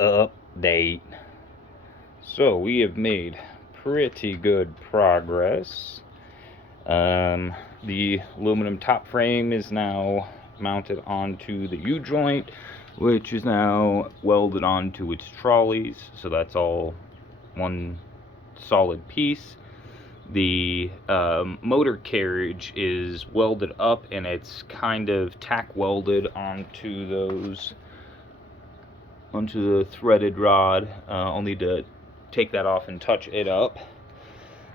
update. So we have made pretty good progress. The aluminum top frame is now mounted onto the U-joint, which is now welded onto its trolleys, so that's all one solid piece. The motor carriage is welded up, and it's kind of tack welded onto the threaded rod. I'll need to take that off and touch it up.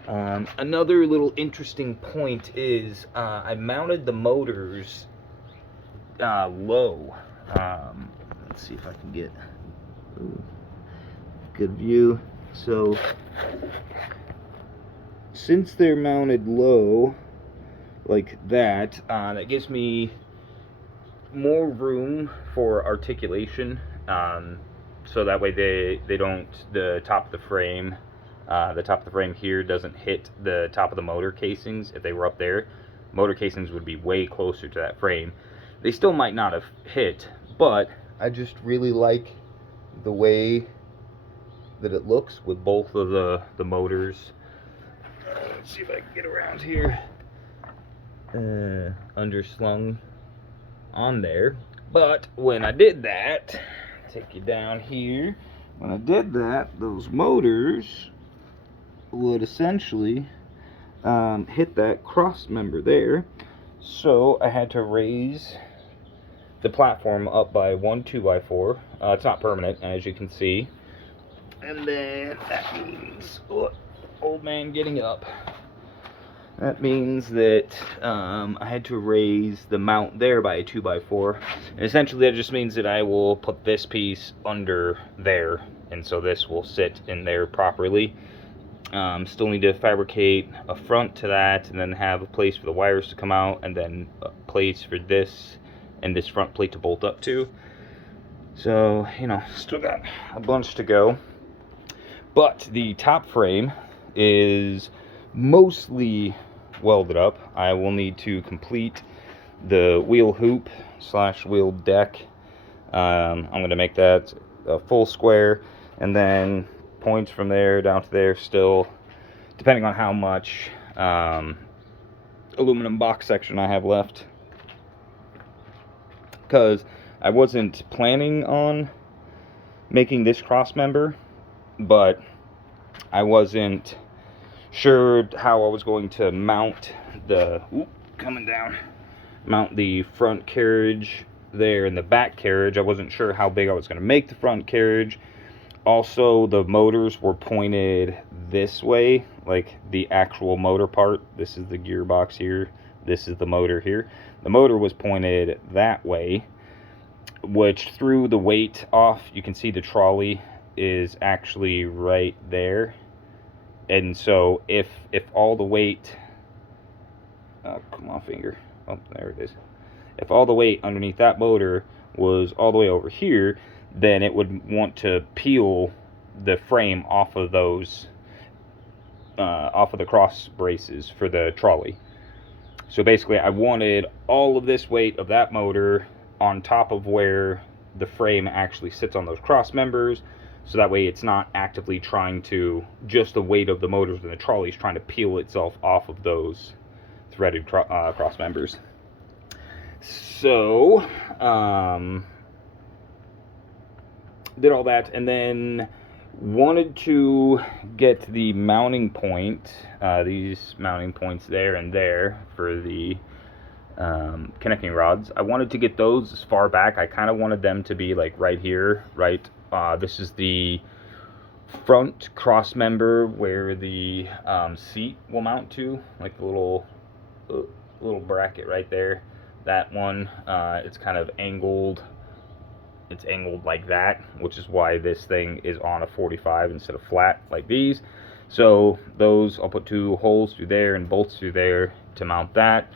Another little interesting point is I mounted the motors low. Let's see if I can get a good view. So since they're mounted low like that, that gives me more room for articulation, so that way they don't, the top of the frame here doesn't hit the top of the motor casings. If they were up there, motor casings would be way closer to that frame. They still might not have hit, but I just really like the way that it looks with both of the motors. Let's see if I can get around here. Underslung on there. But when I did that, take you down here, when I did that, those motors would essentially hit that cross member there. So I had to raise the platform up by 1 2x4. It's not permanent, as you can see. And then that means, old man getting up. That means that I had to raise the mount there by a 2x4. And essentially that just means that I will put this piece under there, and so this will sit in there properly. Still need to fabricate a front to that, and then have a place for the wires to come out, and then a place for this and this front plate to bolt up to. So, you know, still got a bunch to go. But the top frame is mostly welded up. I will need to complete the wheel hoop / wheel deck. I'm going to make that a full square, and then points from there down to there, still depending on how much aluminum box section I have left, because I wasn't planning on making this cross member, but I wasn't sure how I was going to mount the mount the front carriage there and the back carriage. I wasn't sure how big I was going to make the front carriage. Also, the motors were pointed this way, like the actual motor part. This is the gearbox here, this is the motor here. The motor was pointed that way, which threw the weight off. You can see the trolley is actually right there, and so if all the weight, come on finger, oh there it is, if all the weight underneath that motor was all the way over here, then it would want to peel the frame off of those off of the cross braces for the trolley. So basically I wanted all of this weight of that motor on top of where the frame actually sits on those cross members, so that way it's not actively trying to, just the weight of the motors and the trolley is trying to peel itself off of those threaded cross members. So did all that, and then wanted to get the mounting point, these mounting points there and there for the connecting rods. I wanted to get those as far back. I kind of wanted them to be like right here, right? This is the front cross member where the seat will mount to, like the little bracket right there. That one, it's kind of angled. It's angled like that, which is why this thing is on a 45 instead of flat like these. So those, I'll put 2 holes through there and bolts through there to mount that.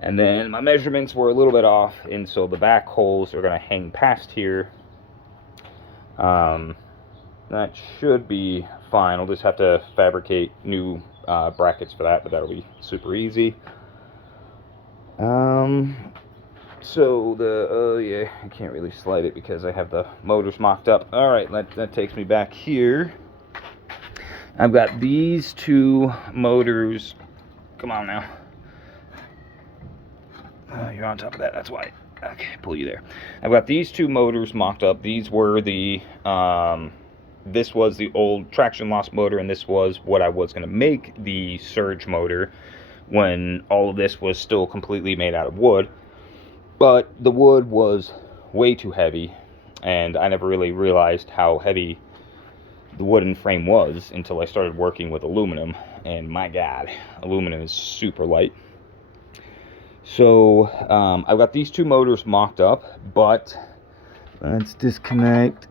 And then my measurements were a little bit off, and so the back holes are going to hang past here. That should be fine. I'll just have to fabricate new brackets for that, but that'll be super easy. So yeah, I can't really slide it because I have the motors mocked up. All right, that takes me back here. I've got these two motors. Come on now. You're on top of that, that's why. Okay, pull you there. I've got these two motors mocked up. These were the, this was the old traction loss motor, and this was what I was going to make the surge motor when all of this was still completely made out of wood. But the wood was way too heavy, and I never really realized how heavy the wooden frame was until I started working with aluminum, and my God, aluminum is super light. So I've got these two motors mocked up, but let's disconnect.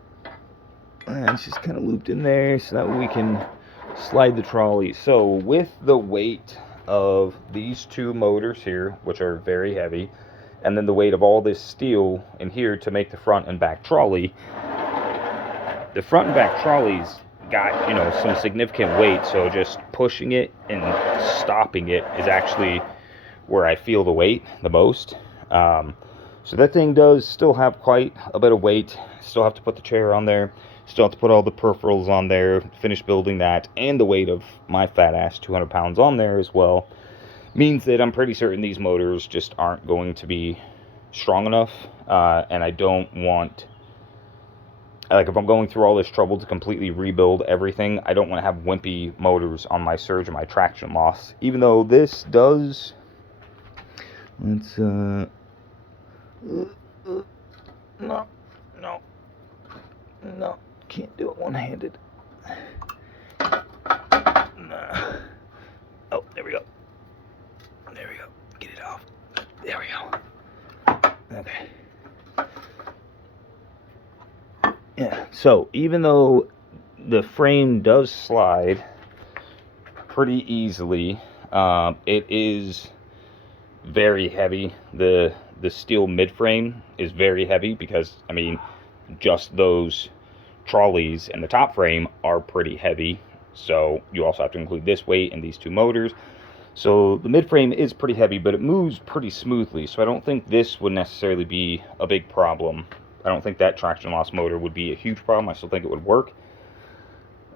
And it's just kind of looped in there so that we can slide the trolley. So with the weight of these two motors here, which are very heavy, and then the weight of all this steel in here to make the front and back trolley, the front and back trolleys got, you know, some significant weight, so just pushing it and stopping it is actually where I feel the weight the most. So that thing does still have quite a bit of weight. Still have to put the chair on there, still have to put all the peripherals on there, finish building that, and the weight of my fat ass 200 pounds on there as well means that I'm pretty certain these motors just aren't going to be strong enough, and I don't want, like, if I'm going through all this trouble to completely rebuild everything, I don't want to have wimpy motors on my surge and my traction loss, even though this does. Let's no, can't do it one-handed. Oh, there we go. Get it off. There we go. Okay. Yeah, so even though the frame does slide pretty easily, it is very heavy. The steel mid-frame is very heavy because, I mean, just those trolleys and the top frame are pretty heavy. So you also have to include this weight and these two motors. So the mid-frame is pretty heavy, but it moves pretty smoothly. So I don't think this would necessarily be a big problem. I don't think that traction loss motor would be a huge problem. I still think it would work.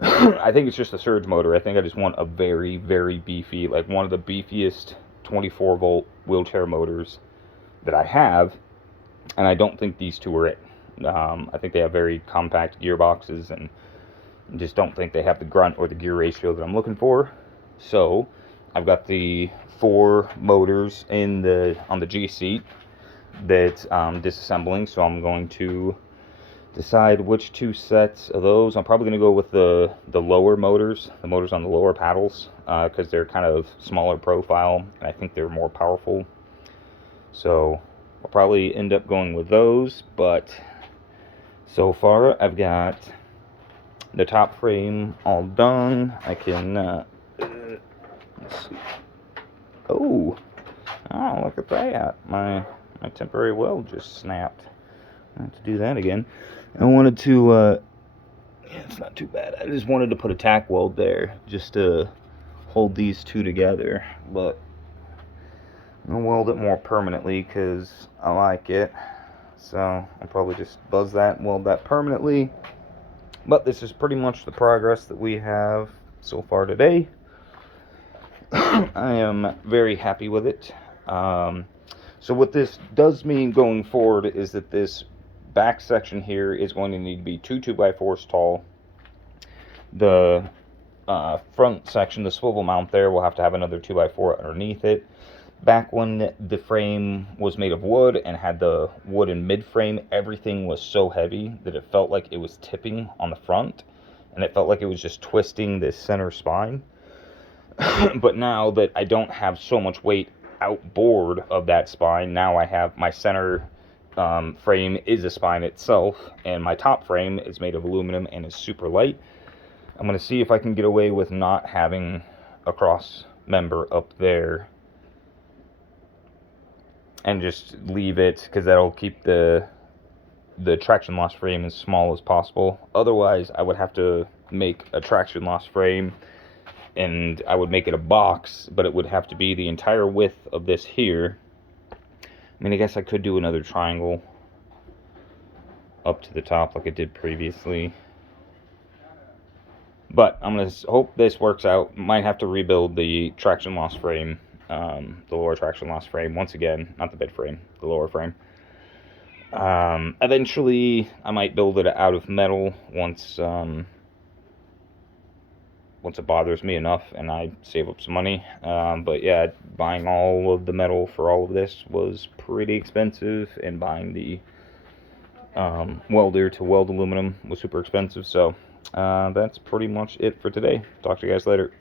I think it's just a surge motor. I think I just want a very, very beefy, like one of the beefiest 24-volt wheelchair motors that I have, and I don't think these two are it. I think they have very compact gearboxes, and just don't think they have the grunt or the gear ratio that I'm looking for. So I've got the 4 motors on the G seat that I'm disassembling, so I'm going to decide which 2 sets of those. I'm probably going to go with the lower motors, the motors on the lower paddles, because they're kind of smaller profile, and I think they're more powerful. So I'll probably end up going with those, but so far I've got the top frame all done. I can, let's see. Oh, look at that. My temporary weld just snapped. I have to do that again. I wanted to, yeah, it's not too bad. I just wanted to put a tack weld there just to hold these two together, but I'll weld it more permanently because I like it. So I'll probably just buzz that and weld that permanently. But this is pretty much the progress that we have so far today. I am very happy with it. So what this does mean going forward is that this back section here is going to need to be 2 2x4s tall. The front section, the swivel mount there, will have to have another 2x4 underneath it. Back when the frame was made of wood and had the wooden mid-frame, everything was so heavy that it felt like it was tipping on the front, and it felt like it was just twisting this center spine. But now that I don't have so much weight outboard of that spine, now I have my center frame is a spine itself, and my top frame is made of aluminum and is super light. I'm going to see if I can get away with not having a cross member up there and just leave it, because that'll keep the traction loss frame as small as possible. Otherwise, I would have to make a traction loss frame, and I would make it a box, but it would have to be the entire width of this here, I mean, I guess I could do another triangle up to the top like I did previously. But I'm going to hope this works out. Might have to rebuild the traction loss frame, the lower traction loss frame once again. Not the bed frame, the lower frame. Eventually, I might build it out of metal once it bothers me enough and I save up some money. But yeah, buying all of the metal for all of this was pretty expensive, and buying the welder to weld aluminum was super expensive. So that's pretty much it for today. Talk to you guys later.